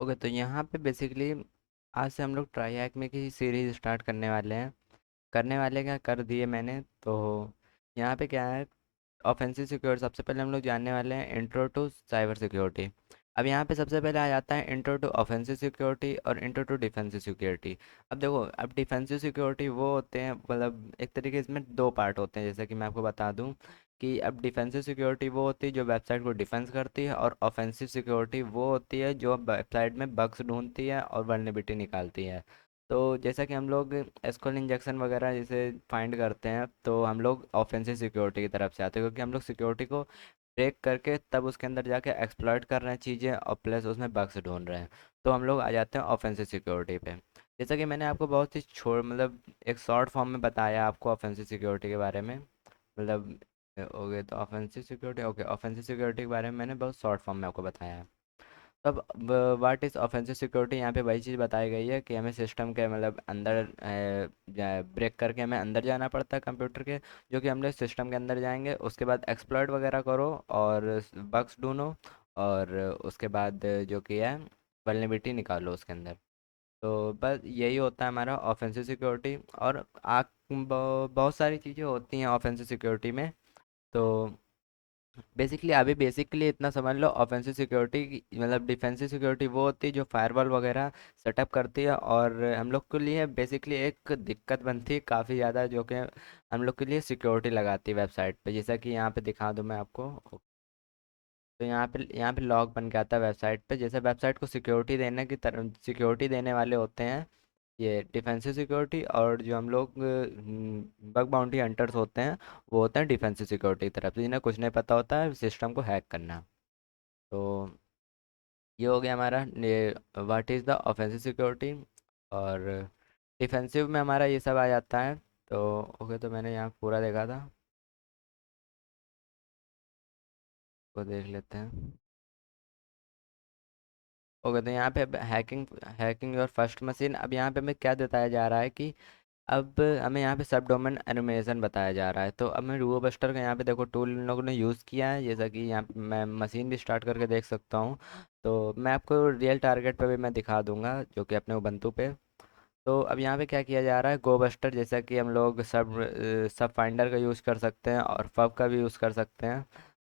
Okay, तो यहाँ पे बेसिकली आज से हम लोग ट्राई हैक में की सीरीज स्टार्ट करने वाले हैं। करने वाले क्या कर दिए मैंने तो। यहाँ पे क्या है, ऑफेंसिव सिक्योरिटी सबसे पहले हम लोग जानने वाले हैं, इंट्रो टू साइबर सिक्योरिटी। अब यहाँ पे सबसे पहले आ जाता है इंट्रो टू ऑफेंसिव सिक्योरिटी और इंट्रो टू डिफेंसिव सिक्योरिटी। अब देखो, अब डिफेंसिव सिक्योरिटी वो होते हैं, मतलब एक तरीके इसमें दो पार्ट होते हैं, जैसे कि मैं आपको बता दूं कि अब डिफेंसिव सिक्योरिटी वो होती है जो वेबसाइट को डिफेंस करती है, और ऑफेंसिव सिक्योरिटी वो होती है जो वेबसाइट में बग्स ढूंढती है और वल्नरेबिलिटी निकालती है। तो जैसा कि हम लोग एसक्यूएल इंजेक्शन वगैरह जैसे फाइंड करते हैं, तो हम लोग ऑफेंसिव सिक्योरिटी की तरफ से आते हैं, क्योंकि हम लोग सिक्योरिटी को ब्रेक करके तब उसके अंदर जाके एक्सप्लॉइट कर रहे हैं चीज़ें, और प्लस उसमें बग्स ढूंढ रहे हैं। तो हम लोग आ जाते हैं ऑफेंसिव सिक्योरिटी पे। जैसा कि मैंने आपको बहुत ही मतलब एक शॉर्ट फॉर्म में बताया आपको ऑफेंसिव सिक्योरिटी के बारे में, मतलब ओके, तो offensive security, okay, offensive security के बारे में मैंने बहुत शॉर्ट फॉर्म में आपको बताया है। तब व्हाट इज़ ऑफेंसिव सिक्योरिटी, यहाँ पे वही चीज़ बताई गई है कि हमें सिस्टम के मतलब अंदर ब्रेक करके हमें अंदर जाना पड़ता है कंप्यूटर के, जो कि हम लोग सिस्टम के अंदर जाएंगे, उसके बाद एक्सप्लॉइट वगैरह करो और बग्स ढूंढो, और उसके बाद जो कि है वल्नरेबिलिटी निकालो उसके अंदर। तो बस यही होता है हमारा ऑफेंसिव सिक्योरिटी। और बहुत सारी चीज़ें होती हैं ऑफेंसिव सिक्योरिटी में। तो बेसिकली अभी बेसिकली इतना समझ लो, ऑफेंसिव सिक्योरिटी मतलब डिफेंसिव सिक्योरिटी वो होती है जो फायरवॉल वगैरह सेटअप करती है, और हम लोग के लिए बेसिकली एक दिक्कत बनती है काफ़ी ज़्यादा, जो कि हम लोग के लिए सिक्योरिटी लगाती है वेबसाइट पे, जैसा कि यहाँ पे दिखा दूँ मैं आपको। तो यहाँ पे लॉग बन के आता है वेबसाइट पे, जैसे वेबसाइट को सिक्योरिटी देने की तरह सिक्योरिटी देने वाले होते हैं ये डिफेंसिव सिक्योरिटी, और जो हम लोग बग बाउंटी हंटर्स होते हैं वो होते हैं डिफेंसिव सिक्योरिटी की तरफ से, जिन्हें कुछ नहीं पता होता है सिस्टम को हैक करना। तो ये हो गया हमारा ये what is the offensive security. और डिफेंसिव में हमारा ये सब आ जाता है। तो ओके, तो मैंने यहाँ पूरा देखा था, वो देख लेते हैं। ओके, तो यहाँ पे hacking hacking your first machine. अब यहाँ पे हमें क्या बताया जा रहा है कि अब हमें यहाँ पे सब डोमेन एनिमेशन बताया जा रहा है। तो अब मैं रूबो बस्टर का यहाँ पे देखो टूल इन लोगों ने यूज़ किया है, जैसा कि यहाँ पे मैं मशीन भी स्टार्ट करके देख सकता हूँ। तो मैं आपको रियल टारगेट पे भी मैं दिखा दूंगा, जो कि अपने उबंटू पे। तो अब यहाँ पे क्या किया जा रहा है, गो बस्टर, जैसा कि हम लोग सब फाइंडर का यूज़ कर सकते हैं और फब का भी यूज़ कर सकते हैं।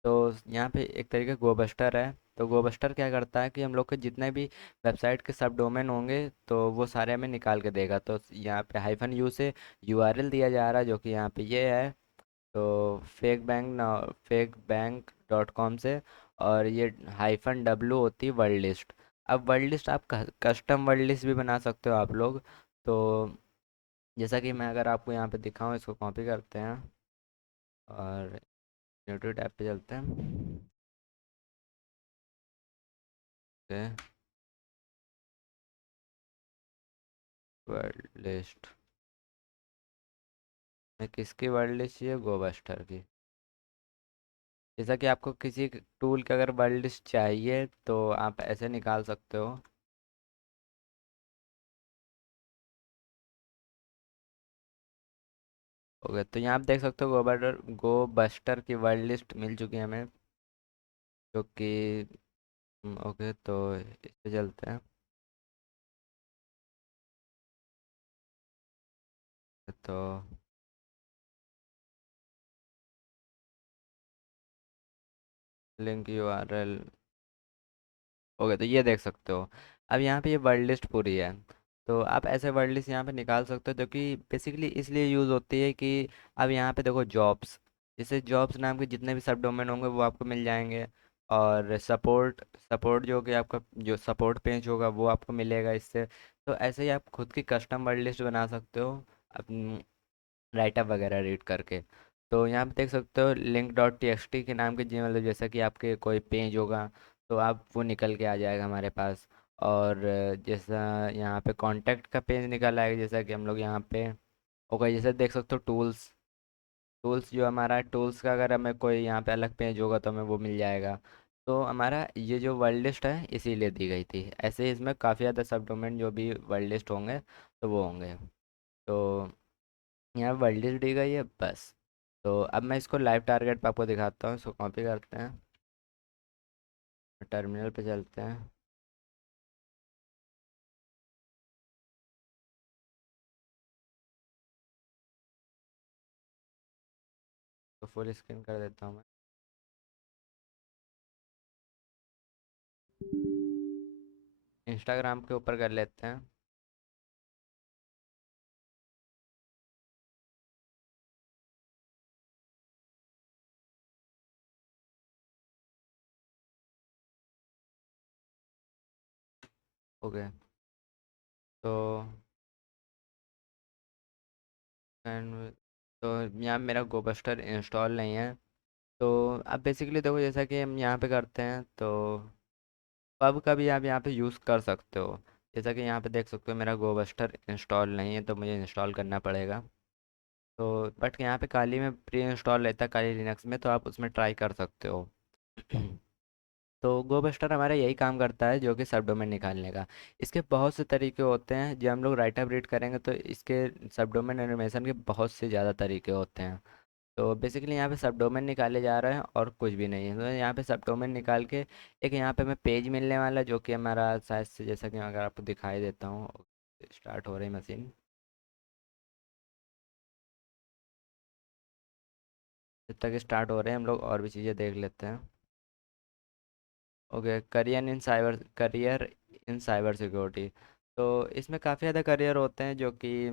तो यहाँ पे एक तरीके गो बस्टर है। तो गो बस्टर क्या करता है कि हम लोग के जितने भी वेबसाइट के सब डोमेन होंगे तो वो सारे हमें निकाल के देगा। तो यहाँ पे हाइफन यू से यूआरएल दिया जा रहा है, जो कि यहाँ पे ये है। तो फेक बैंक से, और ये हाइफन डब्लू होती है वर्ल्ड लिस्ट। अब वर्ल्ड लिस्ट आप कस्टम वर्ल्ड लिस्ट भी बना सकते हो आप लोग। तो जैसा कि मैं अगर आपको यहाँ पे दिखाऊँ, इसको कॉपी करते हैं और यूट्यूब टैब पे चलते हैं। ओके, वर्ल्ड लिस्ट में किसकी वर्ल्ड लिस्ट चाहिए, गोबस्टर की। जैसा कि आपको किसी टूल का अगर वर्ल्ड लिस्ट चाहिए तो आप ऐसे निकाल सकते हो। ओके, तो यहाँ आप देख सकते हो गो बस्टर की वर्ल्ड लिस्ट मिल चुकी है हमें, जो कि ओके, तो इस पे चलते हैं। तो लिंक यूआरएल, ओके, तो ये देख सकते हो। अब यहाँ पे ये वर्ड लिस्ट पूरी है। तो आप ऐसे वर्ड लिस्ट यहाँ पे निकाल सकते हो, जो कि बेसिकली इसलिए यूज़ होती है कि अब यहाँ पे देखो जॉब्स, जैसे जॉब्स नाम के जितने भी सब डोमेन होंगे वो आपको मिल जाएंगे। और सपोर्ट सपोर्ट जो कि आपका जो सपोर्ट पेज होगा वो आपको मिलेगा इससे। तो ऐसे ही आप खुद की कस्टम वर्ड लिस्ट बना सकते हो अपन राइटअप वगैरह रीड करके। तो यहाँ पे देख सकते हो link dot T x T के नाम के जी, मतलब जैसा कि आपके कोई पेज होगा तो आप वो निकल के आ जाएगा हमारे पास। और जैसा यहाँ पे कांटेक्ट का पेज निकल आएगा, जैसा कि हम लोग यहाँ पे ओके, जैसे देख सकते हो टूल्स, टूल्स जो हमारा टूल्स का अगर हमें कोई यहाँ पे अलग पेज होगा तो हमें वो मिल जाएगा। तो हमारा ये जो वर्ल्ड लिस्ट है इसीलिए दी गई थी। ऐसे ही इसमें काफ़ी ज़्यादा सब डोमेन जो भी वर्ल्ड लिस्ट होंगे तो वो होंगे। तो यहाँ वर्ल्ड लिस्ट दी गई है बस। तो अब मैं इसको लाइव टारगेट पे आपको दिखाता हूँ, इसको कॉपी करते हैं, टर्मिनल पे चलते हैं। फुल स्क्रीन कर देता हूँ मैं। इंस्टाग्राम के ऊपर कर लेते हैं। ओके। तो एंड तो यहाँ मेरा गोबस्टर इंस्टॉल नहीं है। तो अब बेसिकली देखो, जैसा कि हम यहाँ पे करते हैं, तो पब का भी आप यहाँ पे यूज़ कर सकते हो। जैसा कि यहाँ पे देख सकते हो मेरा गोबस्टर इंस्टॉल नहीं है, तो मुझे इंस्टॉल करना पड़ेगा। तो बट यहाँ पे काली में प्री इंस्टॉल रहता है, काली लिनक्स में, तो आप उसमें ट्राई कर सकते हो। तो गोबस्टर हमारा यही काम करता है, जो कि सब डोमेन निकालने का। इसके बहुत से तरीके होते हैं, जब हम लोग राइट अप रीड करेंगे तो इसके सब डोमेन एनिमेशन के बहुत से ज़्यादा तरीके होते हैं। तो बेसिकली यहाँ पे सब डोमेन निकाले जा रहे हैं और कुछ भी नहीं है। तो यहाँ पे सब डोमेन निकाल के एक यहाँ पे हमें पेज मिलने वाला है, जो कि हमारा शायद से, जैसा कि मैं अगर आपको दिखाई देता हूँ। स्टार्ट हो रही मशीन। जब तक स्टार्ट हो रहे हैं हम लोग और भी चीज़ें देख लेते हैं। Okay, career in cyber security. तो इसमें काफ़ी ज़्यादा करियर होते हैं, जो कि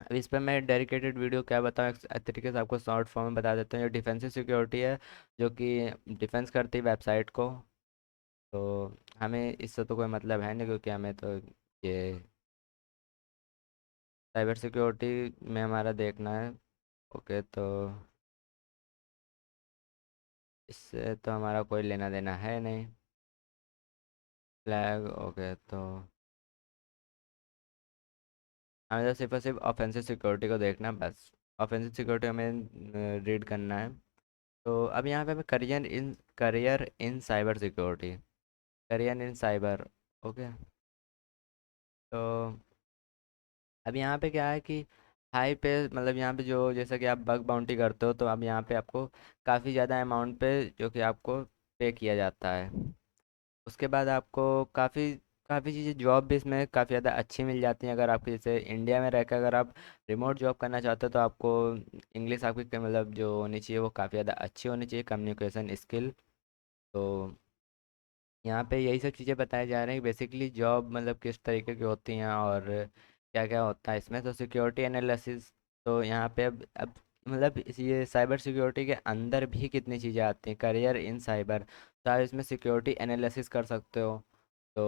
अब इस पर मैं डेडिकेटेड वीडियो क्या बताऊँ, एक तरीके से आपको शॉर्ट फॉर्म में बता देता हूँ। ये डिफेंसिव सिक्योरिटी है, जो कि डिफेंस करती है वेबसाइट को। तो हमें इससे तो कोई मतलब है नहीं, क्योंकि हमें तो ये साइबर सिक्योरिटी में हमारा देखना है। ओके, तो इससे तो हमारा कोई लेना देना है नहीं। Flag, okay. तो हमें तो सिर्फ और सिर्फ ऑफेंसिव सिक्योरिटी को देखना है, बस। ऑफेंसिव सिक्योरिटी हमें रीड करना है। तो अब यहाँ पे हमें career in cyber security, career in cyber. Okay. तो अब यहाँ पे क्या है कि हाई पे, मतलब यहाँ पे जो, जैसा कि आप बग बाउंटी करते हो, तो अब यहाँ पे आपको काफ़ी ज़्यादा अमाउंट पे, जो कि आपको पे किया जाता है। उसके बाद आपको काफ़ी काफ़ी चीज़ें, जॉब भी इसमें काफ़ी ज़्यादा अच्छी मिल जाती हैं। अगर आपके जैसे इंडिया में रहकर अगर आप रिमोट जॉब करना चाहते हो, तो आपको इंग्लिश आपकी मतलब जो होनी चाहिए वो काफ़ी ज़्यादा अच्छी होनी चाहिए, कम्युनिकेशन स्किल। तो यहाँ पे यही सब चीज़ें बताई जा रही हैं, बेसिकली जॉब मतलब किस तरीके की होती हैं और क्या क्या होता है इसमें। तो सिक्योरिटी एनालिसिस, तो यहाँ पे अब मतलब ये साइबर सिक्योरिटी के अंदर भी कितनी चीज़ें आती हैं, करियर इन साइबर। तो आप इसमें सिक्योरिटी एनालिसिस कर सकते हो। तो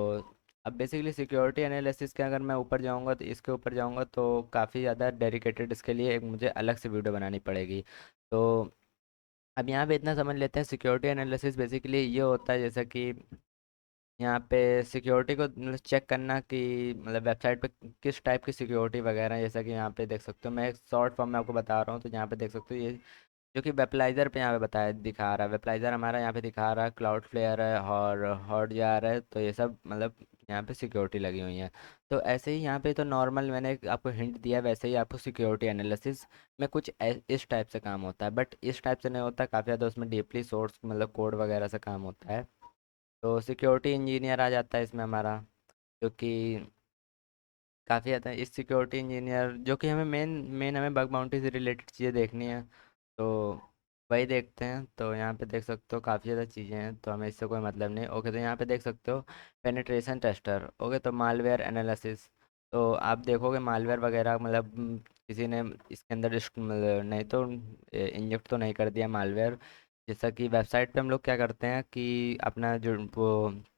अब बेसिकली सिक्योरिटी एनालिसिस के अगर मैं ऊपर जाऊँगा, तो इसके ऊपर जाऊँगा तो काफ़ी ज़्यादा डेडिकेटेड, इसके लिए एक मुझे अलग से वीडियो बनानी पड़ेगी। तो अब यहाँ पे इतना समझ लेते हैं, सिक्योरिटी एनालिसिस बेसिकली ये होता है, जैसा कि यहाँ पे सिक्योरिटी को मतलब चेक करना कि मतलब वेबसाइट पे किस टाइप की सिक्योरिटी वगैरह है। जैसा कि यहाँ पे देख सकते हो, मैं एक शॉर्ट फॉर्म में आपको बता रहा हूँ। तो यहाँ पे देख सकते हो, ये जो कि वेबलाइज़र पे यहाँ पे बताया दिखा रहा है, वेबलाइज़र हमारा यहाँ पे दिखा रहा है, क्लाउड फ्लेयर है और हॉट जार है। तो ये सब मतलब यहाँ पे सिक्योरिटी लगी हुई है। तो ऐसे ही यहाँ पे तो नॉर्मल मैंने आपको हिंट दिया, वैसे ही आपको सिक्योरिटी एनालिसिस में कुछ इस टाइप से काम होता है, बट इस टाइप से नहीं होता, काफ़ी ज़्यादा उसमें डीपली सोर्स मतलब कोड वगैरह से काम होता है। तो सिक्योरिटी इंजीनियर आ जाता है इसमें हमारा, जो कि काफ़ी ज़्यादा इस सिक्योरिटी इंजीनियर, जो कि हमें मेन मेन हमें बग बाउंटी से रिलेटेड चीज़ें देखनी है। तो वही देखते हैं। तो यहाँ पे देख सकते हो काफ़ी ज़्यादा चीज़ें हैं, तो हमें इससे कोई मतलब नहीं। ओके, तो यहाँ पे देख सकते हो पेनिट्रेशन टेस्टर। ओके, तो मालवेयर एनालिसिस। तो आप देखोगे मालवेयर वगैरह मतलब किसी ने इसके अंदर मतलब नहीं तो इंजेक्ट तो नहीं कर दिया मालवेयर। जैसा कि वेबसाइट पे हम लोग क्या करते हैं कि अपना जो वो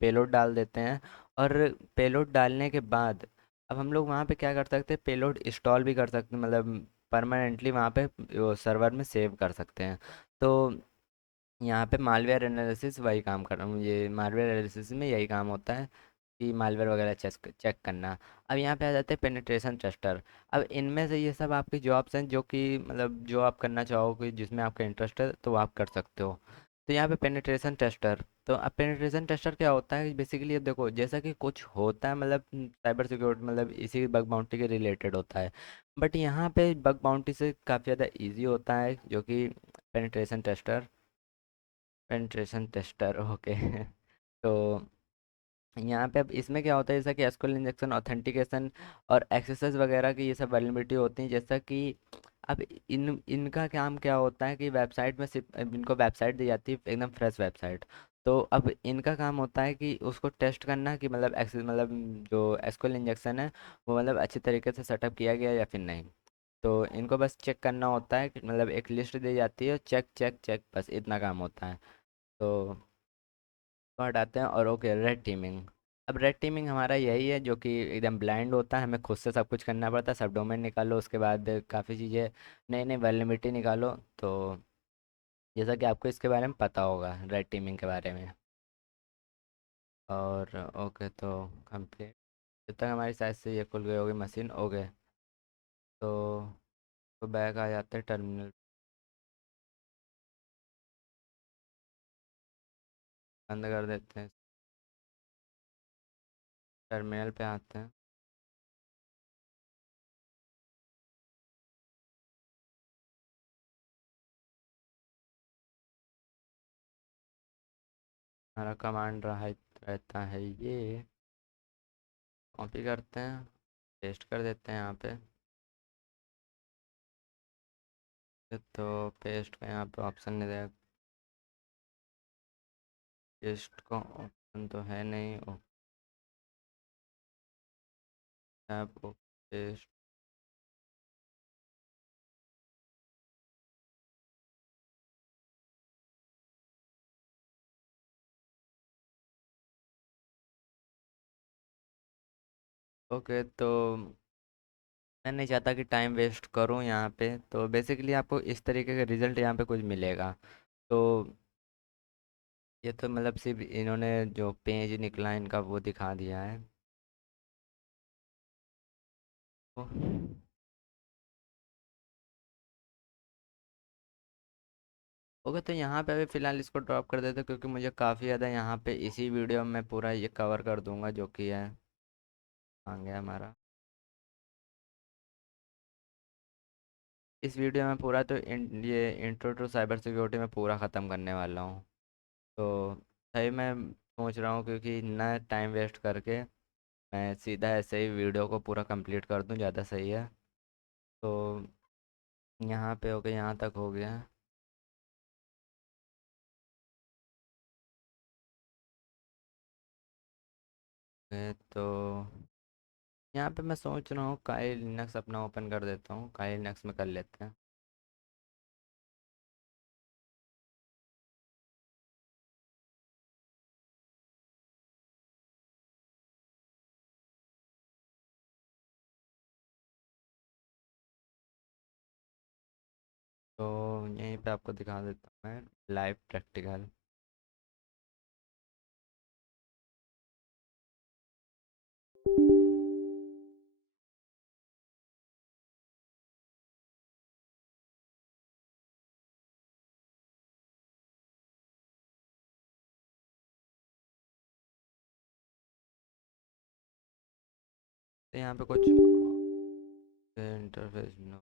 पेलोड डाल देते हैं, और पेलोड डालने के बाद अब हम लोग वहाँ पे क्या कर सकते हैं, पेलोड इंस्टॉल भी कर सकते हैं, मतलब परमानेंटली वहाँ पे वो सर्वर में सेव कर सकते हैं। तो यहाँ पे मालवेयर एनालिसिस वही काम कर रहा हूँ, ये मालवेयर एनालिसिस में यही काम होता है कि मालवेयर वगैरह चेक चेक करना। अब यहाँ पे आ जाते हैं पेनिट्रेशन टेस्टर। अब इनमें से ये सब आपकी जॉब्स हैं, जो कि मतलब जो आप करना चाहोगे, जिसमें आपका इंटरेस्ट है, तो वो आप कर सकते हो। तो यहाँ पे पेनिट्रेशन टेस्टर, तो अब पेनिट्रेशन टेस्टर क्या होता है बेसिकली, ये देखो जैसा कि कुछ होता है मतलब साइबर सिक्योरिटी मतलब इसी बग बाउंटी के रिलेटेड होता है, बट यहाँ पे बग बाउंटी से काफ़ी ज़्यादा इजी होता है, जो कि penetration tester, penetration tester. Okay. तो यहाँ पे अब इसमें क्या होता है, जैसा कि एसक्यूएल इंजेक्शन, ऑथेंटिकेशन और एक्सेसेस वगैरह की ये सब वल्नरेबिलिटी होती हैं। जैसा कि अब इनका काम क्या होता है कि वेबसाइट में सिर्फ इनको वेबसाइट दी जाती है एकदम फ्रेश वेबसाइट। तो अब इनका काम होता है कि उसको टेस्ट करना कि मतलब एक्सेस मतलब जो एसक्यूएल इंजेक्शन है वो मतलब अच्छी तरीके से सेटअप किया गया या फिर नहीं। तो इनको बस चेक करना होता है कि मतलब एक लिस्ट दी जाती है, चेक चेक चेक, बस इतना काम होता है। तो तो हटाते हैं और ओके रेड टीमिंग। अब रेड टीमिंग हमारा यही है जो कि एकदम ब्लाइंड होता है, हमें खुद से सब कुछ करना पड़ता है, सब डोमेन निकालो, उसके बाद काफ़ी चीज़ें नई नई वल्नरेबिलिटी निकालो। तो जैसा कि आपको इसके बारे में पता होगा रेड टीमिंग के बारे में। और ओके तो कंप्लीट, जब तक हमारी साइड से ये खुल गई होगी मशीन, ओके। तो बैक आ जाते हैं टर्मिनल, बंद कर देते हैं, टर्मिनल पे आते हैं। हमारा कमांड रहा रहता है ये, कॉपी करते हैं, पेस्ट कर देते हैं यहाँ पे। तो पेस्ट का यहाँ पे ऑप्शन नहीं देगा, पेस्ट का ऑप्शन तो है नहीं। आपको पेस्ट, ओके। तो मैं नहीं चाहता कि टाइम वेस्ट करूँ यहाँ पे, तो बेसिकली आपको इस तरीके का रिजल्ट यहाँ पे कुछ मिलेगा। तो ये तो मतलब सिर्फ इन्होंने जो पेज निकला इनका वो दिखा दिया है। तो ओके, तो यहाँ पे अभी फ़िलहाल इसको ड्रॉप कर देते हैं, क्योंकि मुझे काफ़ी ज़्यादा यहाँ पे इसी वीडियो में पूरा ये कवर कर दूंगा जो कि है आ गया हमारा। इस वीडियो में पूरा तो ये इंट्रो टू साइबर सिक्योरिटी में पूरा ख़त्म करने वाला हूँ। तो सही मैं सोच रहा हूँ, क्योंकि ना टाइम वेस्ट करके मैं सीधा ऐसे ही वीडियो को पूरा कंप्लीट कर दूँ, ज़्यादा सही है। तो यहाँ पे हो गया, यहाँ तक हो गया। तो यहाँ पे मैं सोच रहा हूँ काई लिनक्स अपना ओपन कर देता हूँ, काई लिनक्स में कर लेते हैं। तो यहीं पे आपको दिखा देता हूँ मैं लाइव प्रैक्टिकल। तो यहाँ पे कुछ इंटरफेस नो,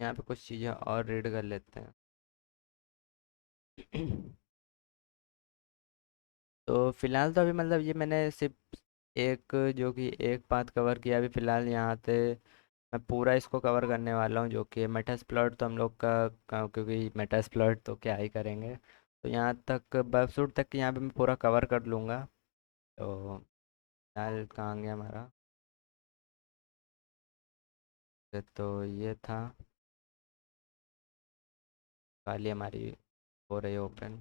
यहाँ पे कुछ चीज़ें और रीड कर लेते हैं। तो फिलहाल तो अभी मतलब ये मैंने सिर्फ एक जो कि एक पाथ कवर किया अभी फ़िलहाल। यहाँ से मैं पूरा इसको कवर करने वाला हूँ जो कि मेटास्प्लॉइट, तो हम लोग क्योंकि मेटास्प्लॉइट तो क्या ही करेंगे। तो यहाँ तक बफसूट तक यहाँ पे मैं पूरा कवर कर लूँगा। तो फिलहाल कहाँ गया हमारा, तो ये था, खाली हमारी हो रही ओपन।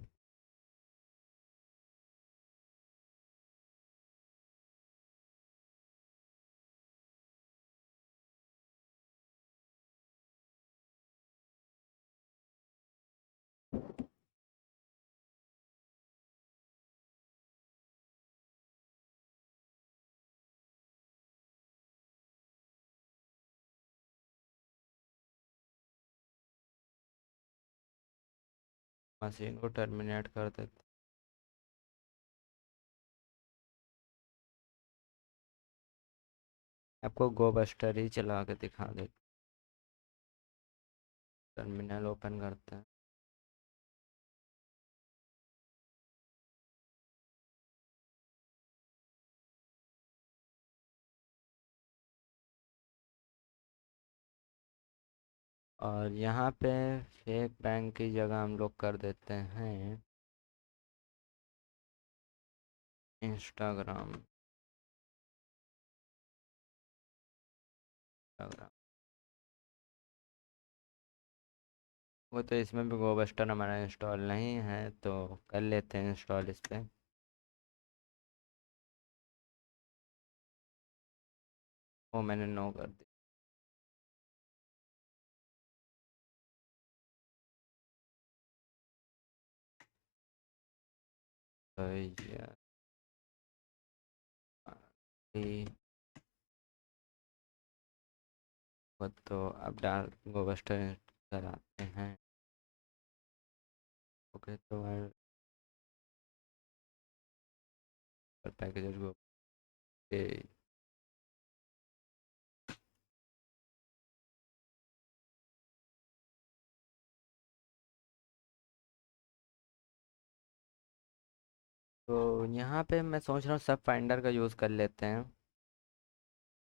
मशीन को टर्मिनेट कर देते, आपको गो बस्टर ही चला के दिखा देते। टर्मिनल ओपन करते हैं। और यहाँ पे फेक बैंक की जगह हम लोग कर देते हैं इंस्टाग्राम। इंस्टाग्राम वो तो इसमें भी गोबस्टर हमारा इंस्टॉल नहीं है, तो कर लेते हैं इंस्टॉल इस पे। वो मैंने नो कर दी। तो ये ये- वो तो अब डाल गोबस्टर चलाते हैं। ओके तो पैकेजेस को ओके। तो यहाँ पे मैं सोच रहा हूँ सब फाइंडर का यूज़ कर लेते हैं।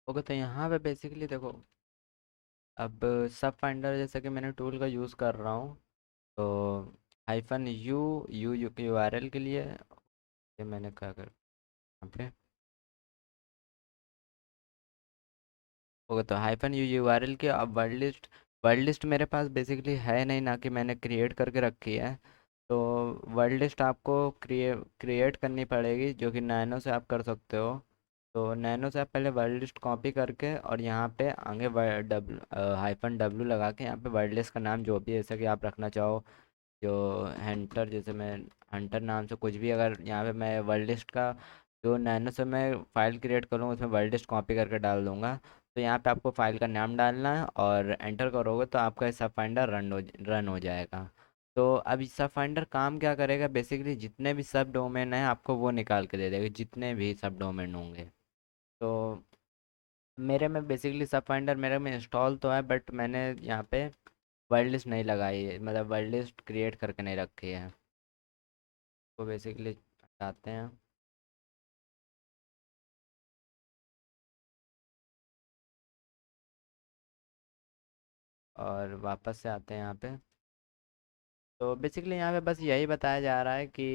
ओके तो यहाँ पे बेसिकली देखो, अब सब फाइंडर जैसे कि मैंने टूल का यूज़ कर रहा हूँ, तो hyphen you you you R L के लिए ये मैंने क्या कर यहाँ पे। ओके तो hyphen you you R L के अब वर्ड लिस्ट मेरे पास बेसिकली है नहीं, ना कि मैंने क्रिएट करके रखी है। तो वर्ड लिस्ट आपको क्रिएट करनी पड़ेगी, जो कि नैनो से आप कर सकते हो। तो नैनो से आप पहले वर्ड लिस्ट कॉपी करके और यहाँ पे आगे डब्लू हाइफन डब्लू लगा के यहाँ पे वर्ड लिस्ट का नाम जो भी जैसा कि आप रखना चाहो, जो हंटर, जैसे मैं हंटर नाम से कुछ भी, अगर यहाँ पे मैं वर्ड लिस्ट का जो नैनो से मैं फ़ाइल क्रिएट करूँगा उसमें वर्ड लिस्ट कॉपी करके डाल दूँगा। तो यहाँ पे आपको फ़ाइल का नाम डालना है और एंटर करोगे तो आपका सब फाइंडर रन हो जाएगा। तो अब इस सब फाइंडर काम क्या करेगा, बेसिकली जितने भी सब डोमेन हैं आपको वो निकाल के दे देगा, जितने भी सब डोमेन होंगे। तो मेरे में बेसिकली सब फाइंडर मेरे में इंस्टॉल तो है, बट मैंने यहाँ पे वर्ड लिस्ट नहीं लगाई है, मतलब वर्ड लिस्ट क्रिएट करके नहीं रखी है। तो बेसिकली हटाते हैं और वापस से आते हैं यहाँ पे। तो बेसिकली यहाँ पे बस यही बताया जा रहा है कि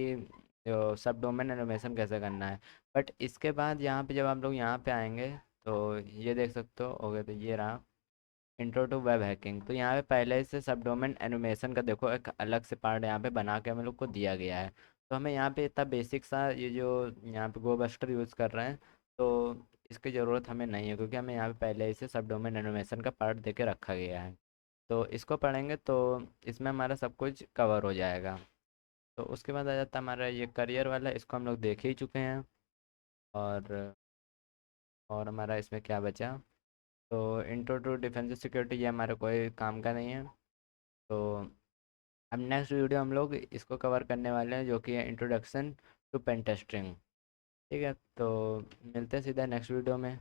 जो सब डोमेन एनिमेशन कैसे करना है। बट इसके बाद यहाँ पे जब आप लोग यहाँ पे आएंगे तो ये देख सकते हो गया, तो ये रहा इंट्रो टू वेब हैकिंग। तो यहाँ पे पहले से सब डोमेन एनिमेशन का देखो एक अलग से पार्ट यहाँ पे बना के हम लोग को दिया गया है। तो हमें यहाँ पे इतना बेसिक सा ये जो यहाँ पे गोबस्टर यूज़ कर रहे हैं, तो इसकी ज़रूरत हमें नहीं है, क्योंकि हमें यहाँ पे पहले ही से सब डोमेन एनिमेशन का पार्ट दे के रखा गया है। तो इसको पढ़ेंगे तो इसमें हमारा सब कुछ कवर हो जाएगा। तो उसके बाद आ जाता है हमारा ये करियर वाला, इसको हम लोग देख ही चुके हैं। और हमारा इसमें क्या बचा, तो इंट्रो टू डिफेंसिव सिक्योरिटी ये हमारे कोई काम का नहीं है। तो अब नेक्स्ट वीडियो हम लोग इसको कवर करने वाले हैं, जो कि है इंट्रोडक्शन टू पेन टेस्टिंग। ठीक है, तो मिलते हैं सीधा नेक्स्ट वीडियो में।